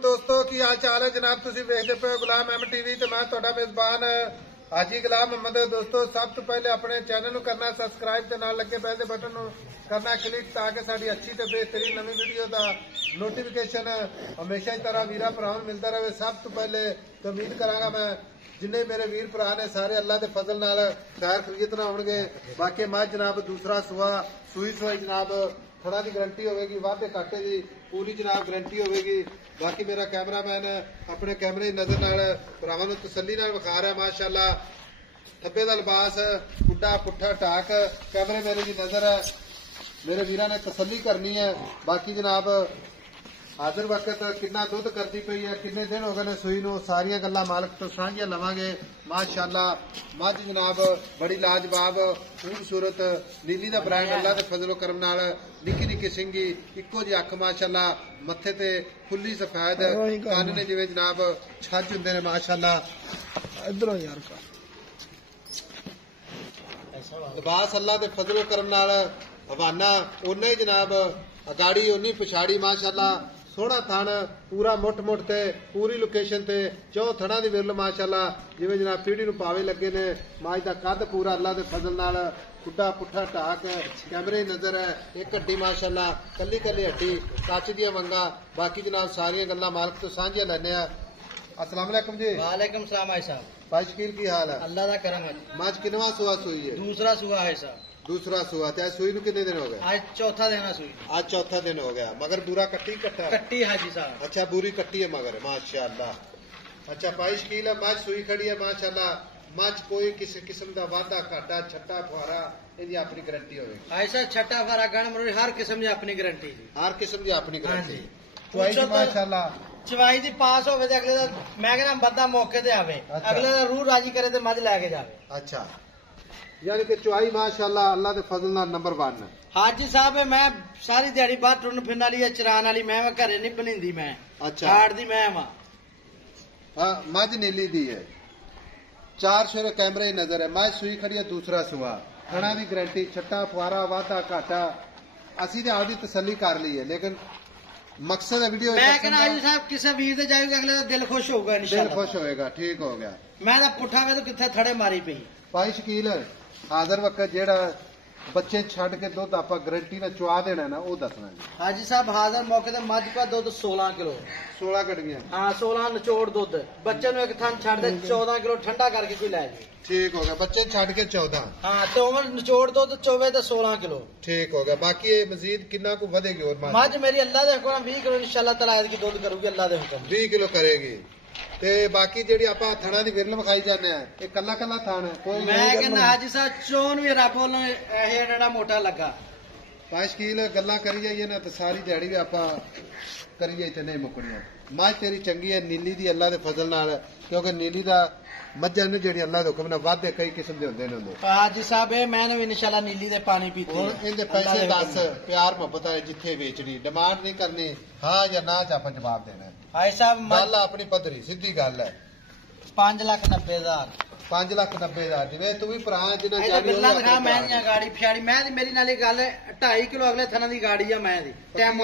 दोस्तों की हाल चाल है जनाब तुसी वेखदे पे गुलाम एम टीवी ते मैं तुहाडा मेजबान हाजी गुलाम मोहम्मद। दोस्तों सब तो पहले अपने चैनल करना सब्सक्राइब ते नाल लगे बेल दे बटन करना क्लिक ताकि साडी अच्छी ते बेहतरीन नवी वीडियो दा नोटिफिकेशन हमेशा ही तरह वीरा भरावां नूं मिलदा रहे। सब तो पहले तो उम्मीद करांगा मैं जिन्ने मेरे वीर भरा ने सारे अल्लाह के फजल नाल खैर खरीद ना होणगे। बाकी मैं जनाब दूसरा सूई जनाब थोड़ा की गारंटी होगी, वाधे घाटे की पूरी जनाब गारंटी होगी। बाकी मेरा कैमरामैन अपने कैमरे की नजर नाल भरावां नूं तसल्ली नाल विखा रहा माशाअल्लाह। थब्बे दा लिबास पुड्डा पुट्ठा टाक कैमरे मेरे की नजर है, मेरे वीरां ने तसल्ली करनी है। बाकी जनाब हाजिर वक्त कितना दुध करती पई है, किन्ने दिन हो गए ने सूई नूं, सारियां गल्लां मालक तो साझियां लवांगे माशाअल्लाह। मझ जनाब बड़ी लाजवाब खूबसूरत नीली दा ब्रांड अल्लाह दे फजलो करम नाल निक्की निक्की सिंगी इक्को जी अख माशाअल्लाह, मत्थे ते खुली सफेद कान ने जिवें जनाब छज हुंदे ने माशाअल्लाह। इधरों यार लिबास अल्लाह दे फजलो करम नाल हवाना उन्ने ही जनाब अगाड़ी उन्नी पिछाड़ी माशाअल्लाह। सोहना थन पूरा मुठ मुठ ते पूरी लोकेशन ते चौ थणा दी विरल माशाअल्लाह जिवें जनाब पीढ़ी नूं पावे लगे ने। माज दा कद पूरा अल्लाह दे फजल नाल खुड्डा पुट्ठा ढाक कैमरे नजर है, एक हड्डी माशाअल्लाह कली कली हड्डी कच दी वंगा। बाकी जनाब सारियां गल्लां मालक तो साझियां लैने आ। अस्सलाम वालेकुम जी। वालेकुम सलाम भाई साहब। भाई शकील की हाल है? अल्लाह दा करम है। मज किनवा सुआ सूई है? दूसरा सुआ है साहब। दूसरा सुआ ते सूई नूं कितने दिन हो गए? आज चौथा दिन है सूई। आज चौथा दिन हो गया। मगर पूरा कट्टी कट्टा कट्टी हाजी साहब। अच्छा बुरी कट्टी है मगर माशाअल्लाह। अच्छा भाई शकील है, मज सूई खड़ी है माशाअल्लाह। मज कोई किसी किस्म का वाधा घाटा छट्टा फुहारा इहदी अपनी गारंटी होगी? ऐसा छट्टा फुहारा गण मरूरी हर किस्म की अपनी गारंटी जी। हर किस्म की अपनी गारंटी। चवाई माशाअल्लाह चवाई दी पास होवे ते अगले दा मैं कहना बंदा मौके ते आवे, अगले दा रूह राजी करे ते मज लेके जावे। अच्छा यानी कि चवाई माशाअल्लाह अल्लाह दे फजल नाल नंबर 1 है। हाजी साहब मैं सारी दिहाड़ी बाहर टुरन फिरन वाली चरान वाली मैं घरे नहीं बनिंदी मैं। अच्छा हाड़ दी मैं वा। हां मज नीली दी है, 4 शेर कैमरे नजर है। मज सूई खड़ी है दूसरा सुआ, थणा दी गारंटी छट्टा फुहारा वाधा घाटा असी ते आपदी तसल्ली कर ली है। लेकिन मकसद है वीडियो मैं कहना हाजी साहब किसी वीर दे जाएगा अगले दा दिल खुश होगा इंशाअल्लाह। दिल खुश होएगा। ठीक हो गया। मैं तो पुठा में तो किथे थड़े मारी पई। भाई शकील हाजिर वक्त जेड़ा बच्चे छड़ के दुध आप गारंटी ना चुआ देना ना वो दसना जी। हाजी साहब हाजिर मौके ते मझ का दुध 16 किलो 16 कट गया। हाँ 16 निचोड़ दुध बच्चे नु एक थान छड़ दे 14 किलो ठंडा करके कोई लै जी। ठीक हो गया। बच्चे छड़ के 14। हाँ तो उमर निचोड़ दुध चौवे ते 16 किलो। ठीक हो गया। बाकी ये मजीद कितना को बढ़ेगी? और मझ मेरी अल्लाह दे हुक्म 20 किलो इंशाअल्लाह तआला की दुध करूगी अल्लाह दे हुक्म 20 किलो करेगी। ते बाकी जेडी आप थणा दी विरल विखाई जाने ये कल्ला कल्ला थान है कोई? मैं कहना हाजी साहब चोन भी रब वालों एड़ा मोटा लगा। भाई शकील गल्लां करी जाइए ना तो सारी दिहाड़ी भी आप करी जाइए ते नहीं मुकड़ियां। मझ तेरी चंगी है नीली दी अल्लाह दे फजल नाल, क्योंकि नीली दा मज्जां ने जेडी अल्लाह दे हुक्म नाल वाधे कई किस्म दे हुंदे ने। हाजी साहब मैंने भी इंशाअल्लाह नीली दे पानी पीती हुण इहदे पैसे दस प्यार मोहब्बत है जिथे बेचनी डिमांड नहीं करनी हाँ या ना च आप जवाब देना है। हाई साहब गल अपनी पद्धरी सीधी गल है। 5,90,000 5,90,000 जिवें तू भी भरा जिन्हें मैं गाड़ी फियाड़ी मैं मेरी नाली गल 2.5 किलो अगले थना दी गाड़ी है मैं दी टाइम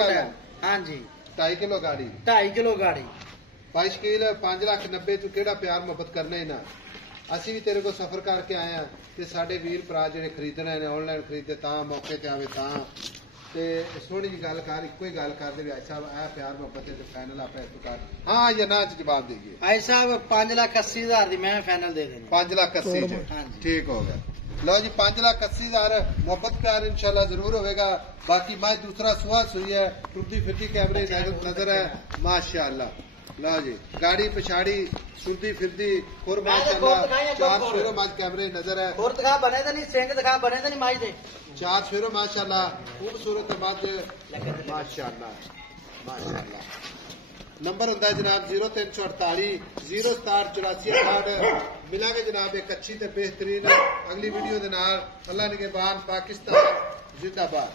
हाँ जी 2.5 किलो गाड़ी 2.5 किलो गाड़ी। भाई शकील 5,90,000 तू केड़ा प्यार मोहब्बत करना ही ना। असी भी तेरे को सफर करके आए हैं ते साडे वीर भरा जेडे खरीदने ने ऑनलाइन खरीदे तां मौके ते आवे तां ते सोहनी जी गल कर इक्को ही गल कर दे भाई साहब ऐ प्यार मोहब्बत ते फाइनल आप इस प्रकार हाँ या ना च जवाब दीजिए। भाई साहब 5,80,000 दी मैं फाइनल दे देनी 5,80,000 ठीक हो गया। लो जी 5,80,000 मोहब्बत प्यार इंशाल्लाह जरूर होगा। बाकी मैं दूसरा सुहा सुई है टुरती फिरती कैमरे नजर है माशाअल्लाह। लो जी गाड़ी पिछाड़ी सुरती फिरती खुर माशाअल्लाह 4 शेरों मज कैमरे नजर है। खुर दिखा बने तो नहीं सिंह दिखा बने तो नहीं माई दे 4 शेरों माशाअल्लाह खूबसूरत मज माशाअल्लाह माशाअल्लाह। नंबर होता है जनाब 0348 06784 मिलांगे जनाब एक अच्छी ते बेहतरीन अगली वीडियो दे नाल। अल्लाह निगहबान पाकिस्तान जिंदाबाद।